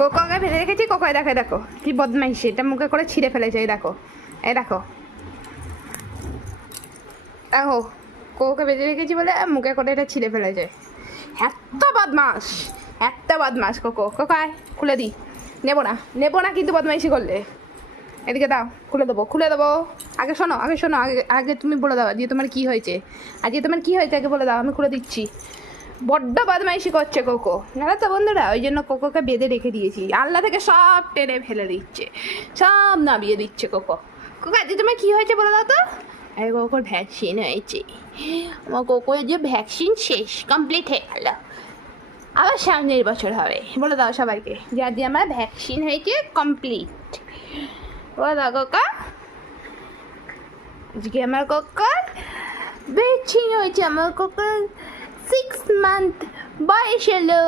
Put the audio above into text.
কোকোকে ফেলে রেখেছি। কোকোয় দেখো, দেখো কি বদমাইশি, এটা মুখে করে ছিঁড়ে ফেলেছে। এই দেখো, এই দেখো, দেখো কোকোকে বেঁধে রেখেছি বলে মুখে করে এটা ছিঁড়ে ফেলেছে। এত বদমাস, এত বদমাস কোকো। কোকায় খুলে দিই। নেবো না, নেবো না কিন্তু বদমাইশি করলে। এদিকে দাও, খুলে দেবো, খুলে দেবো। আগে শোনো, আগে শোনো, আগে আগে তুমি বলে দাও আজকে তোমার কী হয়েছে। আজকে তোমার কী হয়েছে আগে বলে দাও, আমি খুলে দিচ্ছি। বড্ড বদমাইশি করছে কোকো, জানো তো বন্ধুরা, ওই জন্য কোকোকে বেঁধে রেখে দিয়েছি। আল্লাহ থেকে সব টেনে ফেলে দিচ্ছে, সব নামিয়ে দিচ্ছে কোকো। কোকো আজকে তোমার কী হয়েছে বলে দাও তো। আরে কোকোর ভ্যাকসিন হয়েছে। আমার কোকোর যে ভ্যাকসিন শেষ, কমপ্লিট হয়ে গেল। আবার সামনের বছর হবে। বলে দাও সবাইকে যে আজকে আমার ভ্যাকসিন হয়েছে কমপ্লিট। বলে দাও কোকা, আজকে আমার কোকার ভ্যাকসিন হয়েছে। আমার কোকার 6 মান্থ বয়স হলো।